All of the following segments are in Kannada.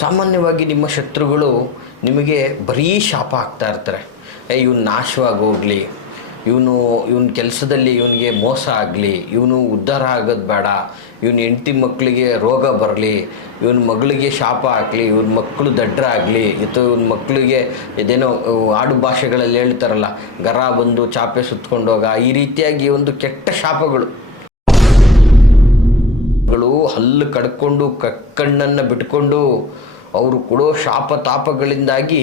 ಸಾಮಾನ್ಯವಾಗಿ ನಿಮ್ಮ ಶತ್ರುಗಳು ನಿಮಗೆ ಬರೀ ಶಾಪ ಹಾಕ್ತಾ ಇರ್ತಾರೆ. ಇವನು ನಾಶವಾಗಿ ಹೋಗಲಿ, ಇವನ ಕೆಲಸದಲ್ಲಿ ಇವನಿಗೆ ಮೋಸ ಆಗಲಿ, ಇವನು ಉದ್ಧಾರ ಆಗೋದು ಬೇಡ, ಇವನ ಹೆಂಡತಿ ಮಕ್ಕಳಿಗೆ ರೋಗ ಬರಲಿ, ಇವನ ಮಗಳಿಗೆ ಶಾಪ ಹಾಕಲಿ, ಇವನ ಮಕ್ಕಳು ದಡ್ಡರಾಗಲಿ, ಇವನ ಮಕ್ಕಳಿಗೆ ಇದೇನೋ ಆಡು ಭಾಷೆಗಳಲ್ಲಿ ಹೇಳ್ತಾರಲ್ಲ, ಗರ ಬಂದು ಚಾಪೆ ಸುತ್ಕೊಂಡೋಗ, ಈ ರೀತಿಯಾಗಿ ಒಂದು ಕೆಟ್ಟ ಶಾಪಗಳು ಹಲ್ಲು ಕಡ್ಕೊಂಡು ಕಣ್ಣನ್ನು ಬಿಟ್ಕೊಂಡು ಅವರು ಕೊಡೋ ಶಾಪ ತಾಪಗಳಿಂದಾಗಿ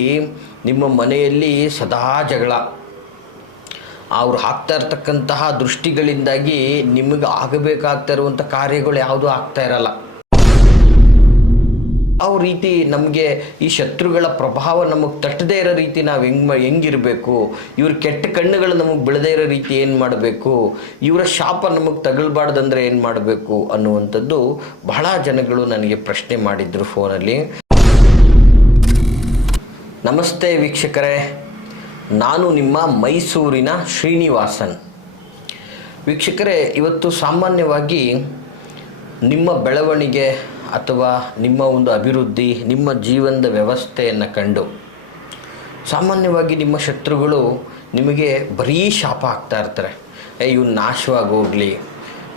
ನಿಮ್ಮ ಮನೆಯಲ್ಲಿ ಸದಾ ಜಗಳ. ಅವ್ರು ಹಾಕ್ತಾ ಇರ್ತಕ್ಕಂತಹ ದೃಷ್ಟಿಗಳಿಂದಾಗಿ ನಿಮಗೆ ಆಗಬೇಕಾಗ್ತಾ ಇರುವಂಥ ಕಾರ್ಯಗಳು ಯಾವುದೂ ಆಗ್ತಾ ಇರಲ್ಲ. ಯಾವ ರೀತಿ ನಮಗೆ ಈ ಶತ್ರುಗಳ ಪ್ರಭಾವ ನಮಗೆ ತಟ್ಟದೇ ಇರೋ ರೀತಿ ನಾವು ಹೆಂಗಿರಬೇಕು, ಇವ್ರ ಕೆಟ್ಟ ಕಣ್ಣುಗಳು ನಮಗೆ ಬೆಳೆದೇ ಇರೋ ರೀತಿ ಏನು ಮಾಡಬೇಕು, ಇವರ ಶಾಪ ನಮಗೆ ತಗಲ್ಬಾರ್ದಂದ್ರೆ ಏನು ಮಾಡಬೇಕು ಅನ್ನುವಂಥದ್ದು ಬಹಳ ಜನಗಳು ನನಗೆ ಪ್ರಶ್ನೆ ಮಾಡಿದ್ರು ಫೋನಲ್ಲಿ. ನಮಸ್ತೆ ವೀಕ್ಷಕರೇ, ನಾನು ನಿಮ್ಮ ಮೈಸೂರಿನ ಶ್ರೀನಿವಾಸನ್. ವೀಕ್ಷಕರೇ, ಇವತ್ತು ಸಾಮಾನ್ಯವಾಗಿ ನಿಮ್ಮ ಬೆಳವಣಿಗೆ ಅಥವಾ ನಿಮ್ಮ ಒಂದು ಅಭಿವೃದ್ಧಿ, ನಿಮ್ಮ ಜೀವನದ ವ್ಯವಸ್ಥೆಯನ್ನು ಕಂಡು ಸಾಮಾನ್ಯವಾಗಿ ನಿಮ್ಮ ಶತ್ರುಗಳು ನಿಮಗೆ ಬರೀ ಶಾಪ ಹಾಕ್ತಾ ಇರ್ತಾರೆ. ಇವನು ನಾಶವಾಗಿ ಹೋಗಲಿ,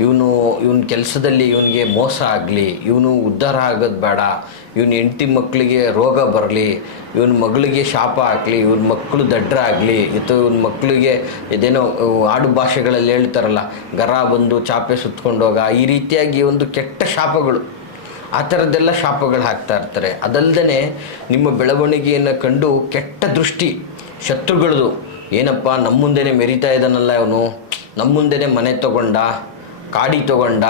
ಇವನ ಕೆಲಸದಲ್ಲಿ ಇವನಿಗೆ ಮೋಸ ಆಗಲಿ, ಇವನು ಉದ್ಧಾರ ಆಗೋದು ಬೇಡ, ಇವನ ಹೆಂಡತಿ ಮಕ್ಕಳಿಗೆ ರೋಗ ಬರಲಿ, ಇವನ ಮಗಳಿಗೆ ಶಾಪ ಹಾಕಲಿ, ಇವನ ಮಕ್ಕಳು ದಡ್ಡರಾಗಲಿ, ಇವನ ಮಕ್ಕಳಿಗೆ ಇದೇನೋ ಆಡು ಭಾಷೆಗಳಲ್ಲಿ ಹೇಳ್ತಾರಲ್ಲ, ಗರ ಬಂದು ಚಾಪೆ ಸುತ್ಕೊಂಡೋಗ, ಈ ರೀತಿಯಾಗಿ ಒಂದು ಕೆಟ್ಟ ಶಾಪಗಳು, ಆ ಥರದ್ದೆಲ್ಲ ಶಾಪಗಳು ಹಾಕ್ತಾ ಇರ್ತಾರೆ. ಅದಲ್ಲದೆ ನಿಮ್ಮ ಬೆಳವಣಿಗೆಯನ್ನು ಕಂಡು ಕೆಟ್ಟ ದೃಷ್ಟಿ ಶತ್ರುಗಳದು, ಏನಪ್ಪ ನಮ್ಮ ಮುಂದೆನೇ ಮೆರಿತಾ ಇದ್ದಾನಲ್ಲ ಇವನು, ನಮ್ಮ ಮುಂದೆನೇ ಮನೆ ತೊಗೊಂಡ, ಕಾಡಿ ತೊಗೊಂಡ,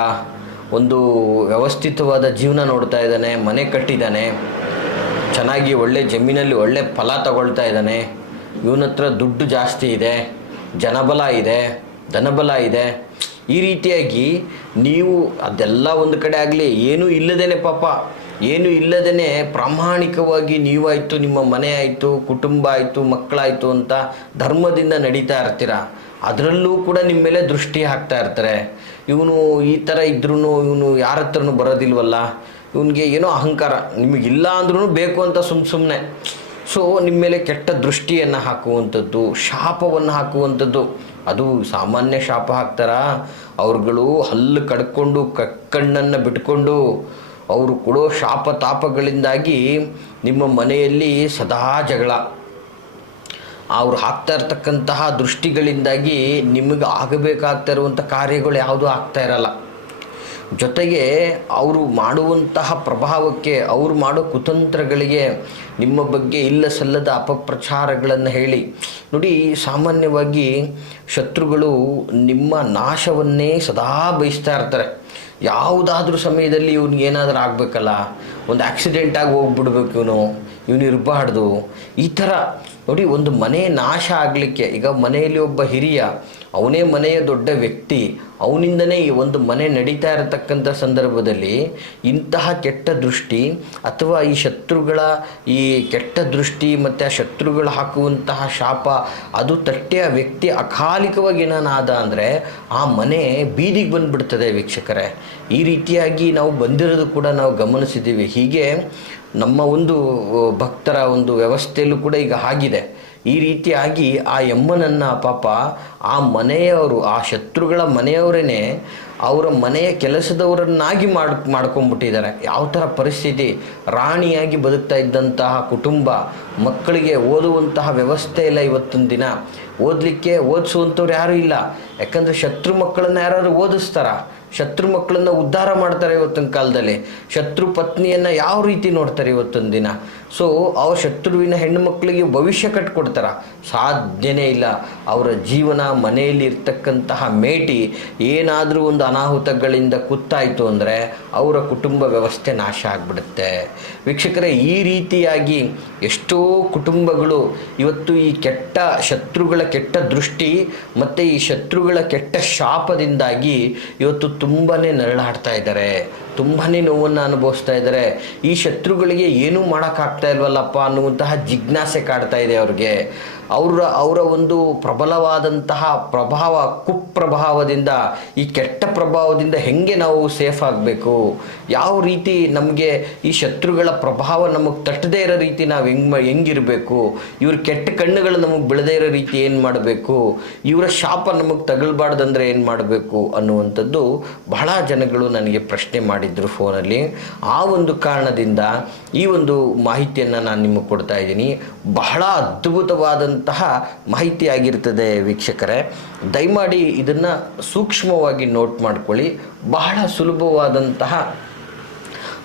ಒಂದು ವ್ಯವಸ್ಥಿತವಾದ ಜೀವನ ನೋಡ್ತಾ ಇದ್ದಾನೆ, ಮನೆ ಕಟ್ಟಿದ್ದಾನೆ, ಚೆನ್ನಾಗಿ ಒಳ್ಳೆ ಜಮೀನಲ್ಲಿ ಒಳ್ಳೆ ಫಲ ತಗೊಳ್ತಾ ಇದ್ದಾನೆ, ಇವನ ಹತ್ರ ದುಡ್ಡು ಜಾಸ್ತಿ ಇದೆ, ಜನಬಲ ಇದೆ, ಧನಬಲ ಇದೆ, ಈ ರೀತಿಯಾಗಿ ನೀವು ಅದೆಲ್ಲ ಒಂದು ಕಡೆ ಆಗಲಿ, ಏನೂ ಇಲ್ಲದೇ ಪಾಪ ಏನೂ ಇಲ್ಲದೇ ಪ್ರಾಮಾಣಿಕವಾಗಿ ನೀವಾಯಿತು, ನಿಮ್ಮ ಮನೆ ಆಯಿತು, ಕುಟುಂಬ ಆಯಿತು, ಮಕ್ಕಳಾಯಿತು ಅಂತ ಧರ್ಮದಿಂದ ನಡೀತಾ ಇರ್ತೀರ. ಅದರಲ್ಲೂ ಕೂಡ ನಿಮ್ಮ ಮೇಲೆ ದೃಷ್ಟಿ ಹಾಕ್ತಾ ಇರ್ತಾರೆ. ಇವನು ಈ ಥರ ಇದ್ರೂ ಇವನು ಯಾರ ಹತ್ರನೂ ಬರೋದಿಲ್ವಲ್ಲ, ಇವನಿಗೆ ಏನೋ ಅಹಂಕಾರ, ನಿಮಗಿಲ್ಲ ಅಂದ್ರೂ ಬೇಕು ಅಂತ ಸುಮ್ಮನೆ ಸೊ ನಿಮ್ಮ ಮೇಲೆ ಕೆಟ್ಟ ದೃಷ್ಟಿಯನ್ನು ಹಾಕುವಂಥದ್ದು, ಶಾಪವನ್ನು ಹಾಕುವಂಥದ್ದು. ಅದು ಸಾಮಾನ್ಯ ಶಾಪ ಹಾಕ್ತಾರ, ಅವ್ರುಗಳು ಹಲ್ಲು ಕಡ್ಕೊಂಡು ಕಣ್ಣನ್ನು ಬಿಟ್ಕೊಂಡು ಅವರು ಕೊಡೋ ಶಾಪ ತಾಪಗಳಿಂದಾಗಿ ನಿಮ್ಮ ಮನೆಯಲ್ಲಿ ಸದಾ ಜಗಳ. ಅವ್ರು ಹಾಕ್ತಾ ಇರ್ತಕ್ಕಂತಹ ದೃಷ್ಟಿಗಳಿಂದಾಗಿ ನಿಮಗೆ ಆಗಬೇಕಾಗ್ತಾ ಇರುವಂಥ ಕಾರ್ಯಗಳು ಯಾವುದೂ ಆಗ್ತಾ ಇರಲ್ಲ. ಜೊತೆಗೆ ಅವರು ಮಾಡುವಂತಹ ಪ್ರಭಾವಕ್ಕೆ, ಅವರು ಮಾಡೋ ಕುತಂತ್ರಗಳಿಗೆ, ನಿಮ್ಮ ಬಗ್ಗೆ ಇಲ್ಲ ಸಲ್ಲದ ಅಪಪ್ರಚಾರಗಳನ್ನು ಹೇಳಿ ನೋಡಿ. ಸಾಮಾನ್ಯವಾಗಿ ಶತ್ರುಗಳು ನಿಮ್ಮ ನಾಶವನ್ನೇ ಸದಾ ಬಯಸ್ತಾ ಇರ್ತಾರೆ. ಯಾವುದಾದ್ರೂ ಸಮಯದಲ್ಲಿ ಏನಾದರೂ ಆಗಬೇಕಲ್ಲ, ಒಂದು ಆಕ್ಸಿಡೆಂಟ್ ಆಗಿ ಹೋಗ್ಬಿಡ್ಬೇಕು, ಇವನು ಇರಬಾರ್ದು, ಈ ಥರ ನೋಡಿ. ಒಂದು ಮನೆ ನಾಶ ಆಗಲಿಕ್ಕೆ, ಈಗ ಮನೆಯಲ್ಲಿ ಒಬ್ಬ ಹಿರಿಯ, ಅವನೇ ಮನೆಯ ದೊಡ್ಡ ವ್ಯಕ್ತಿ, ಅವನಿಂದನೇ ಈ ಒಂದು ಮನೆ ನಡೀತಾ ಇರತಕ್ಕಂಥ ಸಂದರ್ಭದಲ್ಲಿ ಇಂತಹ ಕೆಟ್ಟ ದೃಷ್ಟಿ ಅಥವಾ ಈ ಶತ್ರುಗಳ ಈ ಕೆಟ್ಟ ದೃಷ್ಟಿ ಮತ್ತು ಆ ಶತ್ರುಗಳು ಹಾಕುವಂತಹ ಶಾಪ ಅದು ತಟ್ಟೆ ಆ ವ್ಯಕ್ತಿ ಅಕಾಲಿಕವಾಗಿ ಏನಾದ ಅಂದರೆ ಆ ಮನೆ ಬೀದಿಗೆ ಬಂದುಬಿಡ್ತದೆ. ವೀಕ್ಷಕರೇ, ಈ ರೀತಿಯಾಗಿ ನಾವು ಬಂದಿರೋದು ಕೂಡ ನಾವು ಗಮನಿಸಿದ್ದೀವಿ. ಹೀಗೆ ನಮ್ಮ ಒಂದು ಭಕ್ತರ ಒಂದು ವ್ಯವಸ್ಥೆಯಲ್ಲೂ ಕೂಡ ಈಗ ಆಗಿದೆ. ಈ ರೀತಿಯಾಗಿ ಆ ಯಮ್ಮನನ್ನು ಪಾಪ ಆ ಮನೆಯವರು, ಆ ಶತ್ರುಗಳ ಮನೆಯವರೇ ಅವರ ಮನೆಯ ಕೆಲಸದವರನ್ನಾಗಿ ಮಾಡ್ಕೊಂಡ್ಬಿಟ್ಟಿದ್ದಾರೆ. ಯಾವ ಥರ ಪರಿಸ್ಥಿತಿ, ರಾಣಿಯಾಗಿ ಬದುಕ್ತಾ ಇದ್ದಂತಹ ಕುಟುಂಬ, ಮಕ್ಕಳಿಗೆ ಓದುವಂತಹ ವ್ಯವಸ್ಥೆ ಇಲ್ಲ. ಇವತ್ತಿನ ದಿನ ಓದಿಸುವಂಥವ್ರು ಯಾರೂ ಇಲ್ಲ. ಯಾಕಂದರೆ ಶತ್ರು ಮಕ್ಕಳನ್ನು ಯಾರಾದ್ರು ಓದಿಸ್ತಾರ? ಶತ್ರು ಮಕ್ಕಳನ್ನು ಉದ್ಧಾರ ಮಾಡ್ತಾರೆ ಇವತ್ತಿನ ಕಾಲದಲ್ಲಿ. ಶತ್ರು ಪತ್ನಿಯನ್ನು ಯಾವ ರೀತಿ ನೋಡ್ತಾರೆ ಇವತ್ತಿನ ದಿನ? ಸೊ ಅವ್ರ ಶತ್ರುವಿನ ಹೆಣ್ಣು ಮಕ್ಕಳಿಗೆ ಭವಿಷ್ಯ ಕಟ್ಕೊಡ್ತಾರ? ಸಾಧ್ಯನೇ ಇಲ್ಲ. ಅವರ ಜೀವನ, ಮನೆಯಲ್ಲಿ ಇರ್ತಕ್ಕಂತಹ ಮೇಟಿ ಏನಾದರೂ ಒಂದು ಅನಾಹುತಗಳಿಂದ ಕುತ್ತಾಯಿತು ಅಂದರೆ ಅವರ ಕುಟುಂಬ ವ್ಯವಸ್ಥೆ ನಾಶ ಆಗಿಬಿಡುತ್ತೆ. ವೀಕ್ಷಕರೇ, ಈ ರೀತಿಯಾಗಿ ಎಷ್ಟೋ ಕುಟುಂಬಗಳು ಇವತ್ತು ಈ ಕೆಟ್ಟ ಶತ್ರುಗಳ ಕೆಟ್ಟ ದೃಷ್ಟಿ ಮತ್ತು ಈ ಶತ್ರುಗಳ ಕೆಟ್ಟ ಶಾಪದಿಂದಾಗಿ ಇವತ್ತು ತುಂಬಾ ನರಳಾಡ್ತಾ ಇದ್ದಾರೆ. ತುಂಬಾ ನೋವನ್ನು ಅನುಭವಿಸ್ತಾ ಇದ್ದಾರೆ. ಈ ಶತ್ರುಗಳಿಗೆ ಏನೂ ಮಾಡೋಕ್ಕಾಗ್ತಾ ಇಲ್ವಲ್ಲಪ್ಪ ಅನ್ನುವಂತಹ ಜಿಜ್ಞಾಸೆ ಕಾಡ್ತಾ ಇದೆ ಅವ್ರಿಗೆ. ಅವರ ಒಂದು ಪ್ರಬಲವಾದಂತಹ ಕುಪ್ರಭಾವದಿಂದ, ಈ ಕೆಟ್ಟ ಪ್ರಭಾವದಿಂದ ಹೆಂಗೆ ನಾವು ಸೇಫ್ ಆಗಬೇಕು, ಯಾವ ರೀತಿ ನಮಗೆ ಈ ಶತ್ರುಗಳ ಪ್ರಭಾವ ನಮಗೆ ತಟ್ಟದೇ ಇರೋ ರೀತಿ ನಾವು ಹೆಂಗಿರಬೇಕು, ಇವ್ರ ಕೆಟ್ಟ ಕಣ್ಣುಗಳು ನಮಗೆ ಬೆಳೆದೇ ಇರೋ ರೀತಿ ಏನು ಮಾಡಬೇಕು, ಇವರ ಶಾಪ ನಮಗೆ ತಗಲ್ಬಾರ್ದಂದ್ರೆ ಏನು ಮಾಡಬೇಕು ಅನ್ನುವಂಥದ್ದು ಬಹಳ ಜನಗಳು ನನಗೆ ಪ್ರಶ್ನೆ ಮಾಡಿದ್ರು ಫೋನಲ್ಲಿ. ಆ ಒಂದು ಕಾರಣದಿಂದ ಈ ಒಂದು ಮಾಹಿತಿಯನ್ನು ನಾನು ನಿಮಗೆ ಕೊಡ್ತಾ ಇದ್ದೀನಿ. ಬಹಳ ಅದ್ಭುತವಾದಂತಹ ಮಾಹಿತಿ ಆಗಿರ್ತದೆ ವೀಕ್ಷಕರೇ. ದಯಮಾಡಿ ಇದನ್ನು ಸೂಕ್ಷ್ಮವಾಗಿ ನೋಟ್ ಮಾಡ್ಕೊಳ್ಳಿ. ಬಹಳ ಸುಲಭವಾದಂತಹ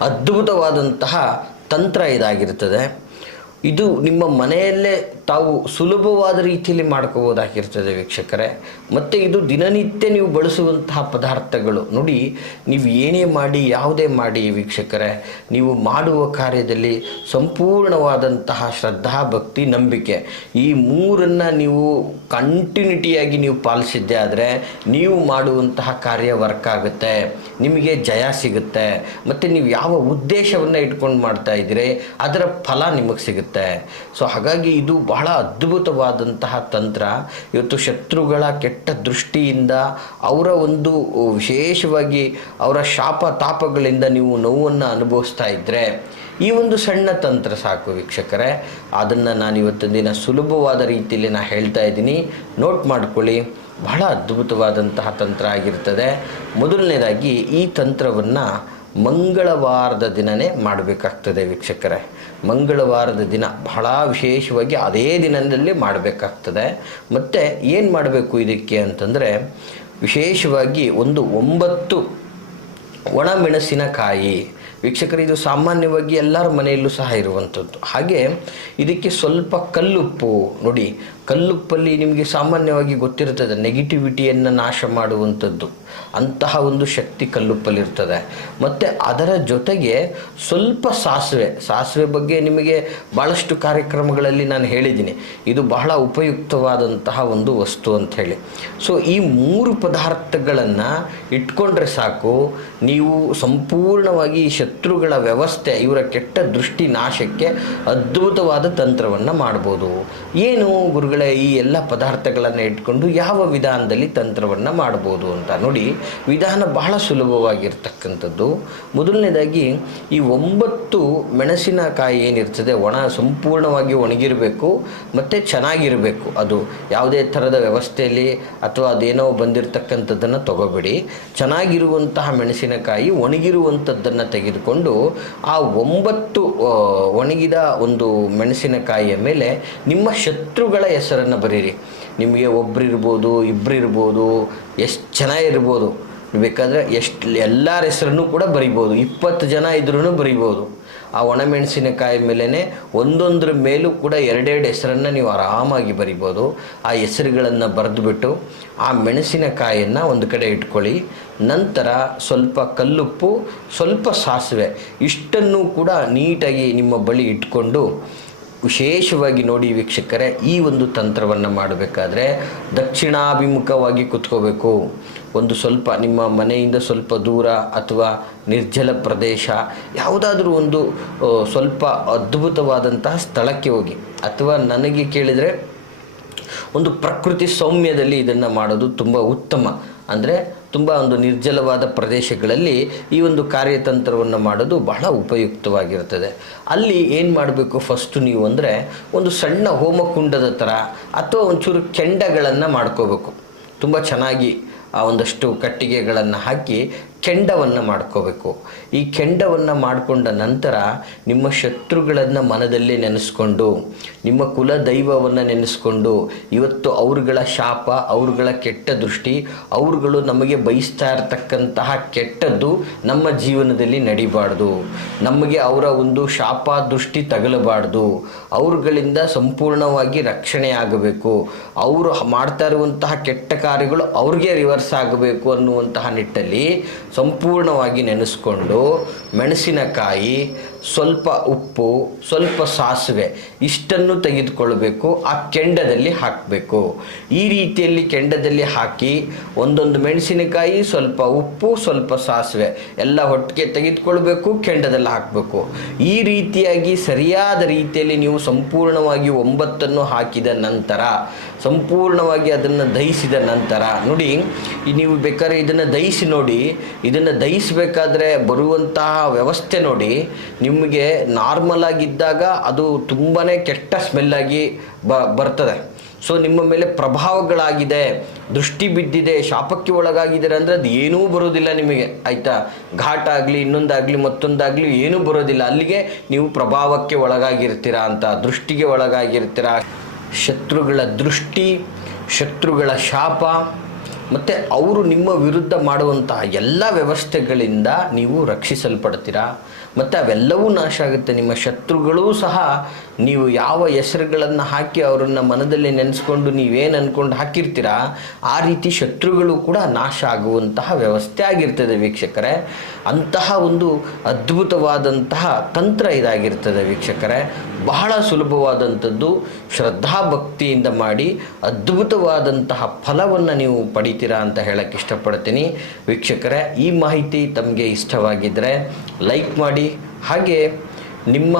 ಅದ್ಭುತವಾದಂತಹ ತಂತ್ರ ಇದಾಗಿರ್ತದೆ. ಇದು ನಿಮ್ಮ ಮನೆಯಲ್ಲೇ ತಾವು ಸುಲಭವಾದ ರೀತಿಯಲ್ಲಿ ಮಾಡ್ಕೋಬೋದಾಗಿರ್ತದೆ ವೀಕ್ಷಕರೇ. ಮತ್ತು ಇದು ದಿನನಿತ್ಯ ನೀವು ಬಳಸುವಂತಹ ಪದಾರ್ಥಗಳು. ನೋಡಿ, ನೀವು ಏನೇ ಮಾಡಿ, ಯಾವುದೇ ಮಾಡಿ ವೀಕ್ಷಕರೇ, ನೀವು ಮಾಡುವ ಕಾರ್ಯದಲ್ಲಿ ಸಂಪೂರ್ಣವಾದಂತಹ ಶ್ರದ್ಧಾ, ಭಕ್ತಿ, ನಂಬಿಕೆ ಈ ಮೂರನ್ನು ನೀವು ಕಂಟಿನ್ಯೂಟಿಯಾಗಿ ನೀವು ಪಾಲಿಸಿದ್ದೆ ಆದರೆ ನೀವು ಮಾಡುವಂತಹ ಕಾರ್ಯ ವರ್ಕ್ ಆಗುತ್ತೆ, ನಿಮಗೆ ಜಯ ಸಿಗುತ್ತೆ. ಮತ್ತು ನೀವು ಯಾವ ಉದ್ದೇಶವನ್ನು ಇಟ್ಕೊಂಡು ಮಾಡ್ತಾ ಇದ್ದೀರಿ ಅದರ ಫಲ ನಿಮಗೆ ಸಿಗುತ್ತೆ. ಸೊ ಹಾಗಾಗಿ ಇದು ಬಹಳ ಅದ್ಭುತವಾದಂತಹ ತಂತ್ರ. ಇವತ್ತು ಶತ್ರುಗಳ ಕೆಟ್ಟ ದೃಷ್ಟಿಯಿಂದ, ಅವರ ಒಂದು ವಿಶೇಷವಾಗಿ ಅವರ ಶಾಪ ತಾಪಗಳಿಂದ ನೀವು ನೋವನ್ನು ಅನುಭವಿಸ್ತಾ ಇದ್ದರೆ ಈ ಒಂದು ಸಣ್ಣ ತಂತ್ರ ಸಾಕು ವೀಕ್ಷಕರೇ. ಅದನ್ನು ನಾನು ಇವತ್ತಿನ ದಿನ ಸುಲಭವಾದ ರೀತಿಯಲ್ಲಿ ನಾನು ಹೇಳ್ತಾ ಇದ್ದೀನಿ, ನೋಟ್ ಮಾಡ್ಕೊಳ್ಳಿ. ಬಹಳ ಅದ್ಭುತವಾದಂತಹ ತಂತ್ರ ಆಗಿರ್ತದೆ. ಮೊದಲನೇದಾಗಿ ಈ ತಂತ್ರವನ್ನು ಮಂಗಳವಾರದ ದಿನವೇ ಮಾಡಬೇಕಾಗ್ತದೆ ವೀಕ್ಷಕರೇ. ಮಂಗಳವಾರದ ದಿನ ಬಹಳ ವಿಶೇಷವಾಗಿ ಅದೇ ದಿನದಲ್ಲಿ ಮಾಡಬೇಕಾಗ್ತದೆ. ಮತ್ತು ಏನು ಮಾಡಬೇಕು ಇದಕ್ಕೆ ಅಂತಂದರೆ, ವಿಶೇಷವಾಗಿ 9 ಒಣಮೆಣಸಿನಕಾಯಿ ವೀಕ್ಷಕರು. ಇದು ಸಾಮಾನ್ಯವಾಗಿ ಎಲ್ಲರ ಮನೆಯಲ್ಲೂ ಸಹ ಇರುವಂಥದ್ದು. ಹಾಗೆ ಇದಕ್ಕೆ ಸ್ವಲ್ಪ ಕಲ್ಲುಪ್ಪು. ನೋಡಿ, ಕಲ್ಲುಪ್ಪಲ್ಲಿ ನಿಮಗೆ ಸಾಮಾನ್ಯವಾಗಿ ಗೊತ್ತಿರ್ತದೆ ನೆಗೆಟಿವಿಟಿಯನ್ನು ನಾಶ ಮಾಡುವಂಥದ್ದು, ಅಂತಹ ಒಂದು ಶಕ್ತಿ ಕಲ್ಲುಪ್ಪಲ್ಲಿರ್ತದೆ. ಮತ್ತು ಅದರ ಜೊತೆಗೆ ಸ್ವಲ್ಪ ಸಾಸಿವೆ ಬಗ್ಗೆ ನಿಮಗೆ ಭಾಳಷ್ಟು ಕಾರ್ಯಕ್ರಮಗಳಲ್ಲಿ ನಾನು ಹೇಳಿದ್ದೀನಿ, ಇದು ಬಹಳ ಉಪಯುಕ್ತವಾದಂತಹ ಒಂದು ವಸ್ತು ಅಂಥೇಳಿ. ಸೊ ಈ 3 ಪದಾರ್ಥಗಳನ್ನು ಇಟ್ಕೊಂಡ್ರೆ ಸಾಕು, ನೀವು ಸಂಪೂರ್ಣವಾಗಿ ಈ ಶತ್ರುಗಳ ವ್ಯವಸ್ಥೆ, ಇವರ ಕೆಟ್ಟ ದೃಷ್ಟಿ ನಾಶಕ್ಕೆ ಅದ್ಭುತವಾದ ತಂತ್ರವನ್ನು ಮಾಡ್ಬೋದು. ಏನು ಗುರುಗಳೇ, ಈ ಎಲ್ಲ ಪದಾರ್ಥಗಳನ್ನು ಇಟ್ಕೊಂಡು ಯಾವ ವಿಧಾನದಲ್ಲಿ ತಂತ್ರವನ್ನು ಮಾಡ್ಬೋದು ಅಂತ ನೋಡಿ. ವಿಧಾನ ಬಹಳ ಸುಲಭವಾಗಿರ್ತಕ್ಕಂಥದ್ದು. ಮೊದಲನೇದಾಗಿ ಈ 9 ಮೆಣಸಿನಕಾಯಿ ಏನಿರ್ತದೆ, ಸಂಪೂರ್ಣವಾಗಿ ಒಣಗಿರಬೇಕು ಮತ್ತು ಚೆನ್ನಾಗಿರಬೇಕು. ಅದು ಯಾವುದೇ ಥರದ ವ್ಯವಸ್ಥೆಯಲ್ಲಿ ಅಥವಾ ಅದೇನೋ ಬಂದಿರತಕ್ಕಂಥದ್ದನ್ನು ತಗೋಬೇಡಿ. ಚೆನ್ನಾಗಿರುವಂತಹ ಮೆಣಸಿನಕಾಯಿ, ಒಣಗಿರುವಂಥದ್ದನ್ನು ತೆಗೆದುಕೊಂಡು ಆ 9 ಒಣಗಿದ ಒಂದು ಮೆಣಸಿನಕಾಯಿಯ ಮೇಲೆ ನಿಮ್ಮ ಶತ್ರುಗಳ ಹೆಸರನ್ನು ಬರೀರಿ. ನಿಮಗೆ ಒಬ್ಬರಿರ್ಬೋದು, ಇಬ್ಬರಿರ್ಬೋದು, ಎಷ್ಟು ಜನ ಇರ್ಬೋದು, ಬೇಕಾದರೆ ಎಲ್ಲರ ಹೆಸರನ್ನು ಕೂಡ ಬರಿಬೋದು. 20 ಜನ ಇದ್ರೂ ಬರಿಬೋದು. ಆ ಒಣಮೆಣಸಿನಕಾಯಿ ಮೇಲೇ ಒಂದೊಂದರ ಮೇಲೂ ಕೂಡ 2 ಹೆಸರನ್ನು ನೀವು ಆರಾಮಾಗಿ ಬರಿಬೋದು. ಆ ಹೆಸರುಗಳನ್ನು ಬರೆದುಬಿಟ್ಟು ಆ ಮೆಣಸಿನಕಾಯಿಯನ್ನು ಒಂದು ಕಡೆ ಇಟ್ಕೊಳ್ಳಿ. ನಂತರ ಸ್ವಲ್ಪ ಕಲ್ಲುಪ್ಪು, ಸ್ವಲ್ಪ ಸಾಸಿವೆ, ಇಷ್ಟನ್ನು ಕೂಡ ನೀಟಾಗಿ ನಿಮ್ಮ ಬಳಿ ಇಟ್ಕೊಂಡು, ವಿಶೇಷವಾಗಿ ನೋಡಿ ವೀಕ್ಷಕರೇ, ಈ ಒಂದು ತಂತ್ರವನ್ನು ಮಾಡಬೇಕಾದ್ರೆ ದಕ್ಷಿಣಾಭಿಮುಖವಾಗಿ ಕೂತ್ಕೋಬೇಕು. ಒಂದು ಸ್ವಲ್ಪ ನಿಮ್ಮ ಮನೆಯಿಂದ ಸ್ವಲ್ಪ ದೂರ ಅಥವಾ ನಿರ್ಜಲ ಪ್ರದೇಶ, ಯಾವುದಾದ್ರೂ ಒಂದು ಸ್ವಲ್ಪ ಅದ್ಭುತವಾದಂತಹ ಸ್ಥಳಕ್ಕೆ ಹೋಗಿ, ಅಥವಾ ನನಗೆ ಕೇಳಿದರೆ ಒಂದು ಪ್ರಕೃತಿ ಸೌಮ್ಯದಲ್ಲಿ ಇದನ್ನು ಮಾಡೋದು ತುಂಬ ಉತ್ತಮ. ಅಂದರೆ ತುಂಬ ಒಂದು ನಿರ್ಜಲವಾದ ಪ್ರದೇಶಗಳಲ್ಲಿ ಈ ಒಂದು ಕಾರ್ಯತಂತ್ರವನ್ನು ಮಾಡೋದು ಬಹಳ ಉಪಯುಕ್ತವಾಗಿರ್ತದೆ. ಅಲ್ಲಿ ಏನು ಮಾಡಬೇಕು ಫಸ್ಟು ನೀವು ಅಂದರೆ, ಒಂದು ಸಣ್ಣ ಹೋಮಕುಂಡದ ಥರ ಅಥವಾ ಒಂಚೂರು ಕೆಂಡಗಳನ್ನು ಮಾಡ್ಕೋಬೇಕು. ತುಂಬ ಚೆನ್ನಾಗಿ ಒಂದಷ್ಟು ಕಟ್ಟಿಗೆಗಳನ್ನು ಹಾಕಿ ಕೆಂಡವನ್ನು ಮಾಡ್ಕೋಬೇಕು. ಈ ಕೆಂಡವನ್ನು ಮಾಡಿಕೊಂಡ ನಂತರ ನಿಮ್ಮ ಶತ್ರುಗಳನ್ನು ಮನದಲ್ಲಿ ನೆನೆಸ್ಕೊಂಡು, ನಿಮ್ಮ ಕುಲ ದೈವವನ್ನು ನೆನೆಸ್ಕೊಂಡು, ಇವತ್ತು ಅವ್ರುಗಳ ಶಾಪ, ಅವ್ರುಗಳ ಕೆಟ್ಟ ದೃಷ್ಟಿ, ಅವ್ರುಗಳು ನಮಗೆ ಬಯಸ್ತಾ ಇರತಕ್ಕಂತಹ ಕೆಟ್ಟದ್ದು ನಮ್ಮ ಜೀವನದಲ್ಲಿ ನಡಿಬಾರ್ದು, ನಮಗೆ ಅವರ ಒಂದು ಶಾಪ ದೃಷ್ಟಿ ತಗಲಬಾರ್ದು, ಅವ್ರುಗಳಿಂದ ಸಂಪೂರ್ಣವಾಗಿ ರಕ್ಷಣೆ ಆಗಬೇಕು, ಅವರು ಮಾಡ್ತಾ ಇರುವಂತಹ ಕೆಟ್ಟ ಕಾರ್ಯಗಳು ಅವ್ರಿಗೆ ರಿವರ್ಸ್ ಆಗಬೇಕು ಅನ್ನುವಂತಹ ನಿಟ್ಟಲ್ಲಿ ಸಂಪೂರ್ಣವಾಗಿ ನೆನೆಸ್ಕೊಂಡು ಮೆಣಸಿನಕಾಯಿ, ಸ್ವಲ್ಪ ಉಪ್ಪು, ಸ್ವಲ್ಪ ಸಾಸಿವೆ ಇಷ್ಟನ್ನು ತೆಗೆದುಕೊಳ್ಬೇಕು. ಆ ಕೆಂಡದಲ್ಲಿ ಹಾಕಬೇಕು. ಈ ರೀತಿಯಲ್ಲಿ ಕೆಂಡದಲ್ಲಿ ಹಾಕಿ ಒಂದೊಂದು ಮೆಣಸಿನಕಾಯಿ, ಸ್ವಲ್ಪ ಉಪ್ಪು, ಸ್ವಲ್ಪ ಸಾಸಿವೆ ಎಲ್ಲ ಒಟ್ಟಿಗೆ ತೆಗೆದುಕೊಳ್ಬೇಕು, ಕೆಂಡದಲ್ಲಿ ಹಾಕಬೇಕು. ಈ ರೀತಿಯಾಗಿ ಸರಿಯಾದ ರೀತಿಯಲ್ಲಿ ನೀವು ಸಂಪೂರ್ಣವಾಗಿ 9 ಹಾಕಿದ ನಂತರ, ಸಂಪೂರ್ಣವಾಗಿ ಅದನ್ನು ದಹಿಸಿದ ನಂತರ ನೋಡಿ, ನೀವು ಬೇಕಾದ್ರೆ ಇದನ್ನು ದಹಿಸಿ ನೋಡಿ. ಇದನ್ನು ದಹಿಸಬೇಕಾದ್ರೆ ಬರುವಂತಹ ವ್ಯವಸ್ಥೆ ನೋಡಿ, ನಿಮಗೆ ನಾರ್ಮಲ್ ಆಗಿದ್ದಾಗ ಅದು ತುಂಬಾ ಕೆಟ್ಟ ಸ್ಮೆಲ್ಲಾಗಿ ಬರ್ತದೆ. ಸೊ ನಿಮ್ಮ ಮೇಲೆ ಪ್ರಭಾವಗಳಾಗಿದೆ, ದೃಷ್ಟಿ ಬಿದ್ದಿದೆ, ಶಾಪಕ್ಕೆ ಒಳಗಾಗಿದ್ದಾರೆ ಅಂದರೆ ಅದು ಏನೂ ಬರೋದಿಲ್ಲ ನಿಮಗೆ, ಆಯಿತಾ. ಘಾಟಾಗಲಿ, ಇನ್ನೊಂದಾಗಲಿ, ಮತ್ತೊಂದಾಗಲಿ ಏನೂ ಬರೋದಿಲ್ಲ. ಅಲ್ಲಿಗೆ ನೀವು ಪ್ರಭಾವಕ್ಕೆ ಒಳಗಾಗಿರ್ತೀರಾ ಅಂತ, ದೃಷ್ಟಿಗೆ ಒಳಗಾಗಿರ್ತೀರಾ. ಶತ್ರುಗಳ ದೃಷ್ಟಿ, ಶತ್ರುಗಳ ಶಾಪ ಮತ್ತು ಅವರು ನಿಮ್ಮ ವಿರುದ್ಧ ಮಾಡುವಂತಹ ಎಲ್ಲ ವ್ಯವಸ್ಥೆಗಳಿಂದ ನೀವು ರಕ್ಷಿಸಲ್ಪಡ್ತೀರಾ. ಮತ್ತು ಅವೆಲ್ಲವೂ ನಾಶ ಆಗುತ್ತೆ. ನಿಮ್ಮ ಶತ್ರುಗಳೂ ಸಹ ನೀವು ಯಾವ ಹೆಸರುಗಳನ್ನು ಹಾಕಿ ಅವರನ್ನು ಮನದಲ್ಲಿ ನೆನೆಸ್ಕೊಂಡು ನೀವೇನು ಅಂದ್ಕೊಂಡು ಹಾಕಿರ್ತೀರಾ, ಆ ರೀತಿ ಶತ್ರುಗಳು ಕೂಡ ನಾಶ ಆಗುವಂತಹ ವ್ಯವಸ್ಥೆ ಆಗಿರ್ತದೆ ವೀಕ್ಷಕರೇ. ಅಂತಹ ಒಂದು ಅದ್ಭುತವಾದಂತಹ ತಂತ್ರ ಇದಾಗಿರ್ತದೆ ವೀಕ್ಷಕರೇ. ಬಹಳ ಸುಲಭವಾದಂಥದ್ದು. ಶ್ರದ್ಧಾಭಕ್ತಿಯಿಂದ ಮಾಡಿ ಅದ್ಭುತವಾದಂತಹ ಫಲವನ್ನು ನೀವು ಪಡಿತೀರಾ ಅಂತ ಹೇಳಕ್ಕೆ ಇಷ್ಟಪಡ್ತೀನಿ ವೀಕ್ಷಕರೇ. ಈ ಮಾಹಿತಿ ತಮಗೆ ಇಷ್ಟವಾಗಿದ್ದರೆ ಲೈಕ್ ಮಾಡಿ. ಹಾಗೆ ನಿಮ್ಮ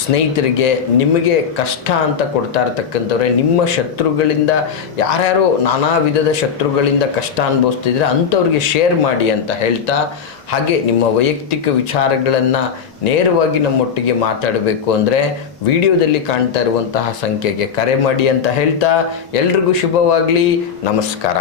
ಸ್ನೇಹಿತರಿಗೆ, ನಿಮಗೆ ಕಷ್ಟ ಅಂತ ಕೊಡ್ತಾ ಇರ್ತಕ್ಕಂಥವ್ರೆ, ನಿಮ್ಮ ಶತ್ರುಗಳಿಂದ ಯಾರ್ಯಾರೋ ನಾನಾ ವಿಧದ ಶತ್ರುಗಳಿಂದ ಕಷ್ಟ ಅನುಭವಿಸ್ತಿದ್ರೆ ಅಂಥವ್ರಿಗೆ ಶೇರ್ ಮಾಡಿ ಅಂತ ಹೇಳ್ತಾ, ಹಾಗೆ ನಿಮ್ಮ ವೈಯಕ್ತಿಕ ವಿಚಾರಗಳನ್ನು ನೇರವಾಗಿ ನಮ್ಮೊಟ್ಟಿಗೆ ಮಾತಾಡಬೇಕು ಅಂದರೆ ವಿಡಿಯೋದಲ್ಲಿ ಕಾಣ್ತಾ ಇರುವಂತಹ ಸಂಖ್ಯೆಗೆ ಕರೆ ಮಾಡಿ ಅಂತ ಹೇಳ್ತಾ, ಎಲ್ರಿಗೂ ಶುಭವಾಗಲಿ. ನಮಸ್ಕಾರ.